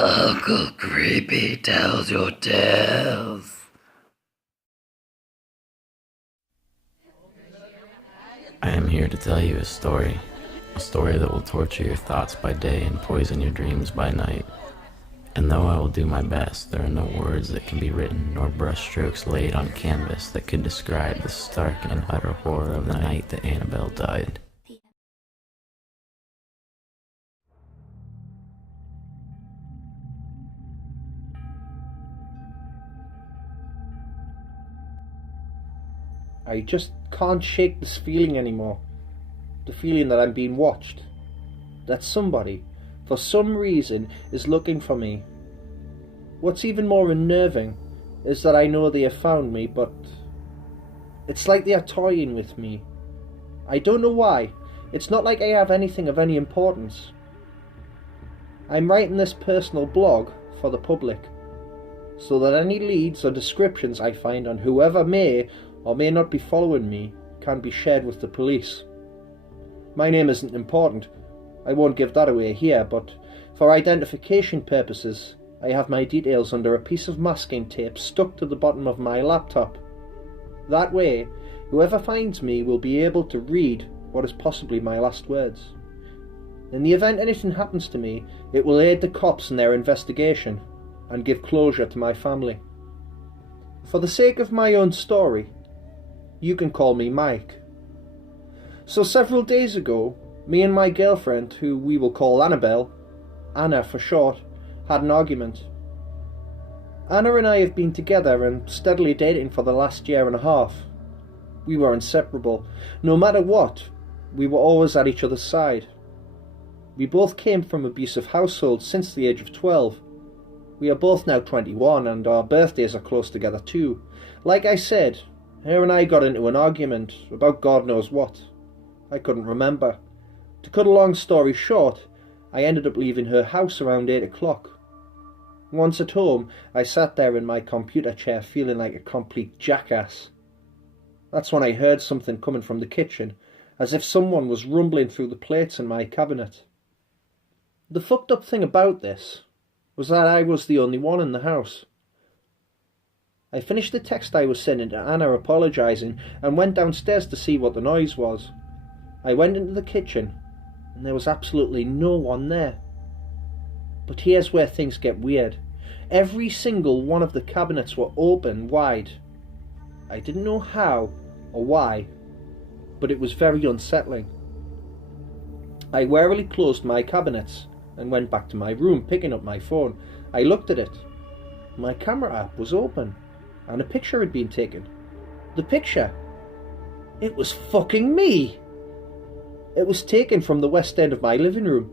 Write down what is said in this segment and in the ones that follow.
Uncle Creepy tells your tales. I am here to tell you a story that will torture your thoughts by day and poison your dreams by night. And though I will do my best, there are no words that can be written nor brushstrokes laid on canvas that could describe the stark and utter horror of the night that Annabel died. I just can't shake this feeling anymore. The feeling that I'm being watched. That somebody, for some reason, is looking for me. What's even more unnerving is that I know they have found me, but it's like they are toying with me. I don't know why. It's not like I have anything of any importance. I'm writing this personal blog for the public, so that any leads or descriptions I find on whoever may or may not be following me can be shared with the police. My name isn't important. I won't give that away here, but for identification purposes, I have my details under a piece of masking tape stuck to the bottom of my laptop. That way, whoever finds me will be able to read what is possibly my last words. In the event anything happens to me, it will aid the cops in their investigation and give closure to my family. For the sake of my own story, you can call me Mike. So several days ago, me and my girlfriend, who we will call Annabel, Anna for short, had an argument. Anna and I have been together and steadily dating for the last year and a half. We were inseparable. No matter what, we were always at each other's side. We both came from abusive households since the age of 12. We are both now 21 and our birthdays are close together too. Like I said, her and I got into an argument about God knows what. I couldn't remember. To cut a long story short, I ended up leaving her house around 8 o'clock. Once at home, I sat there in my computer chair feeling like a complete jackass. That's when I heard something coming from the kitchen, as if someone was rumbling through the plates in my cabinet. The fucked up thing about this was that I was the only one in the house. I finished the text I was sending to Anna apologising and went downstairs to see what the noise was. I went into the kitchen and there was absolutely no one there. But here's where things get weird. Every single one of the cabinets were open wide. I didn't know how or why, but it was very unsettling. I warily closed my cabinets and went back to my room, picking up my phone. I looked at it. My camera app was open and a picture had been taken. The picture, it was fucking me! It was taken from the west end of my living room.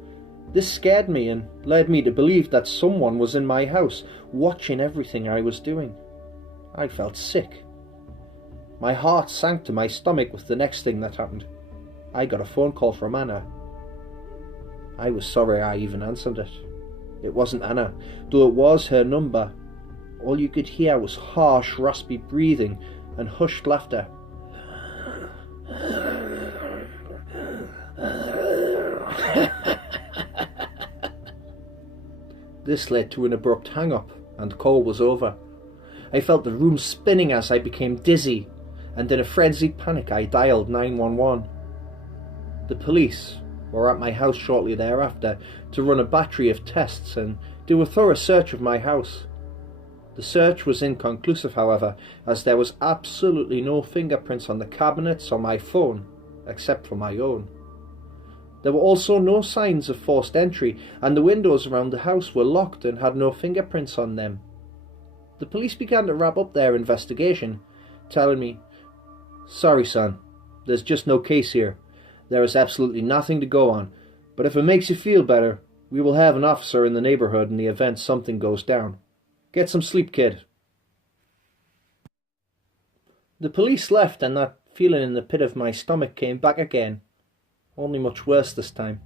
This scared me and led me to believe that someone was in my house, watching everything I was doing. I felt sick. My heart sank to my stomach with the next thing that happened. I got a phone call from Anna. I was sorry I even answered it. It wasn't Anna, though it was her number. All you could hear was harsh, raspy breathing and hushed laughter. This led to an abrupt hang-up, and the call was over. I felt the room spinning as I became dizzy, and in a frenzied panic I dialed 911. The police were at my house shortly thereafter to run a battery of tests and do a thorough search of my house. The search was inconclusive, however, as there was absolutely no fingerprints on the cabinets or my phone, except for my own. There were also no signs of forced entry, and the windows around the house were locked and had no fingerprints on them. The police began to wrap up their investigation, telling me, "Sorry, son, there's just no case here. There is absolutely nothing to go on, but if it makes you feel better, we will have an officer in the neighbourhood in the event something goes down. Get some sleep, kid." The police left and that feeling in the pit of my stomach came back again, only much worse this time.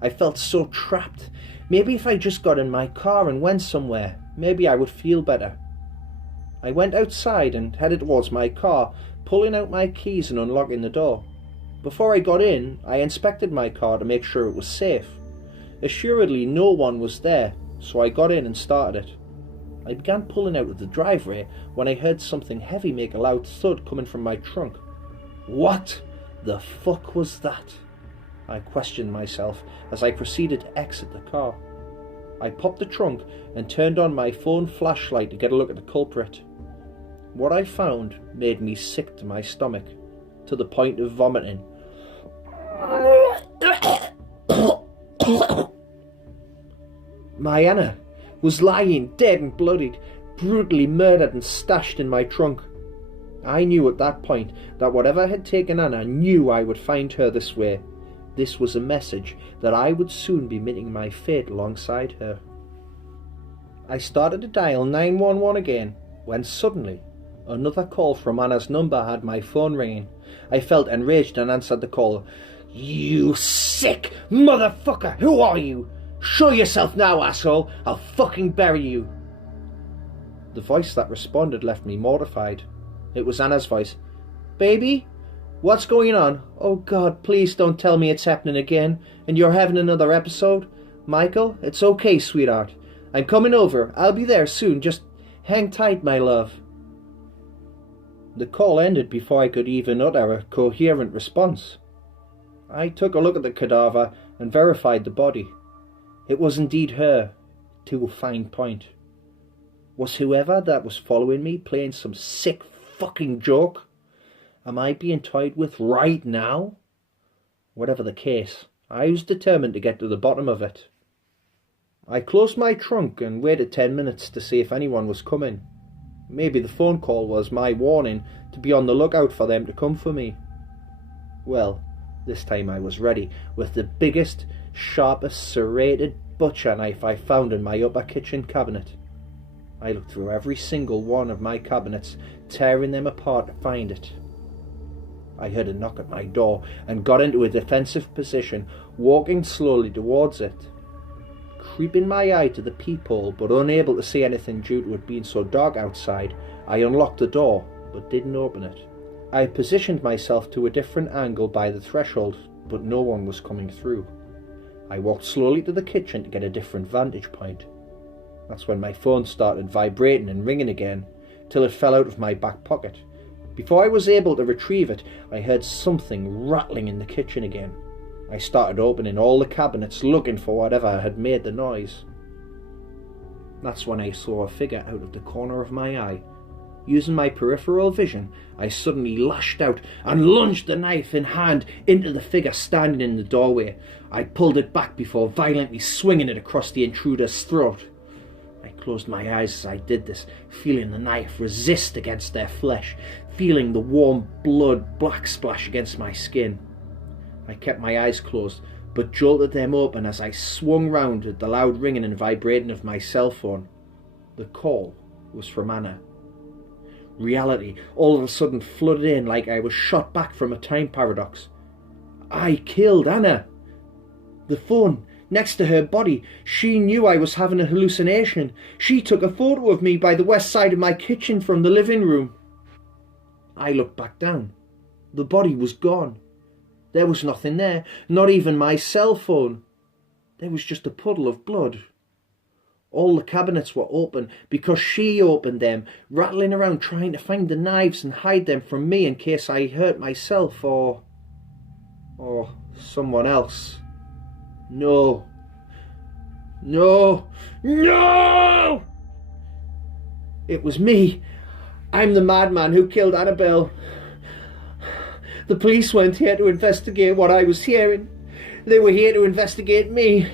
I felt so trapped. Maybe if I just got in my car and went somewhere, maybe I would feel better. I went outside and headed towards my car, pulling out my keys and unlocking the door. Before I got in, I inspected my car to make sure it was safe. Assuredly no one was there, so I got in and started it. I began pulling out of the driveway when I heard something heavy make a loud thud coming from my trunk. What the fuck was that? I questioned myself as I proceeded to exit the car. I popped the trunk and turned on my phone flashlight to get a look at the culprit. What I found made me sick to my stomach, to the point of vomiting. My Anna was lying dead and bloodied, brutally murdered and stashed in my trunk. I knew at that point that whatever had taken Anna knew I would find her this way. This was a message that I would soon be meeting my fate alongside her. I started to dial 911 again, when suddenly another call from Anna's number had my phone ringing. I felt enraged and answered the call. "You sick motherfucker! Who are you? Show yourself now, asshole! I'll fucking bury you!" The voice that responded left me mortified. It was Anna's voice. "Baby? What's going on? Oh God, please don't tell me it's happening again and you're having another episode. Michael, it's okay, sweetheart. I'm coming over. I'll be there soon. Just hang tight, my love." The call ended before I could even utter a coherent response. I took a look at the cadaver and verified the body. It was indeed her, to a fine point. Was whoever that was following me playing some sick fucking joke? Am I being toyed with right now? Whatever the case, I was determined to get to the bottom of it. I closed my trunk and waited 10 minutes to see if anyone was coming. Maybe the phone call was my warning to be on the lookout for them to come for me. Well, this time I was ready, with the biggest, sharpest, serrated butcher knife I found in my upper kitchen cabinet. I looked through every single one of my cabinets, tearing them apart to find it. I heard a knock at my door and got into a defensive position, walking slowly towards it. Creeping my eye to the peephole, but unable to see anything due to it being so dark outside, I unlocked the door, but didn't open it. I positioned myself to a different angle by the threshold, but no one was coming through. I walked slowly to the kitchen to get a different vantage point. That's when my phone started vibrating and ringing again, till it fell out of my back pocket. Before I was able to retrieve it, I heard something rattling in the kitchen again. I started opening all the cabinets, looking for whatever had made the noise. That's when I saw a figure out of the corner of my eye. Using my peripheral vision, I suddenly lashed out and lunged the knife in hand into the figure standing in the doorway. I pulled it back before violently swinging it across the intruder's throat. I closed my eyes as I did this, feeling the knife resist against their flesh, feeling the warm blood black splash against my skin. I kept my eyes closed, but jolted them open as I swung round at the loud ringing and vibrating of my cell phone. The call was from Anna. Reality all of a sudden flooded in like I was shot back from a time paradox. I killed Anna. The phone next to her body. She knew I was having a hallucination. She took a photo of me by the west side of my kitchen from the living room. I looked back down. The body was gone. There was nothing there, not even my cell phone. There was just a puddle of blood. All the cabinets were open because she opened them, rattling around trying to find the knives and hide them from me in case I hurt myself or someone else. No. No. No! It was me. I'm the madman who killed Annabel. The police weren't here to investigate what I was hearing. They were here to investigate me.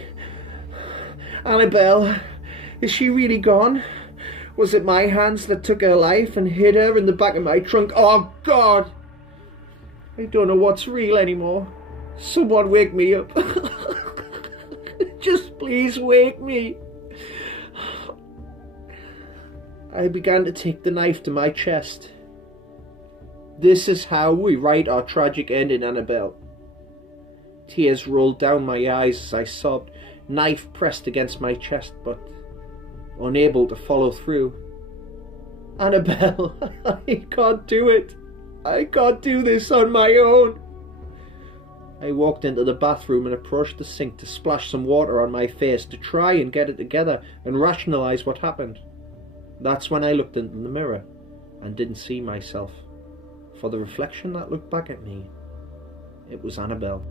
Annabel, is she really gone? Was it my hands that took her life and hid her in the back of my trunk? Oh, God! I don't know what's real anymore. Someone wake me up. Just please wake me. I began to take the knife to my chest. This is how we write our tragic ending, Annabel. Tears rolled down my eyes as I sobbed, knife pressed against my chest, but unable to follow through. Annabel, I can't do it. I can't do this on my own. I walked into the bathroom and approached the sink to splash some water on my face to try and get it together and rationalise what happened. That's when I looked into the mirror and didn't see myself. For the reflection that looked back at me, it was Annabel.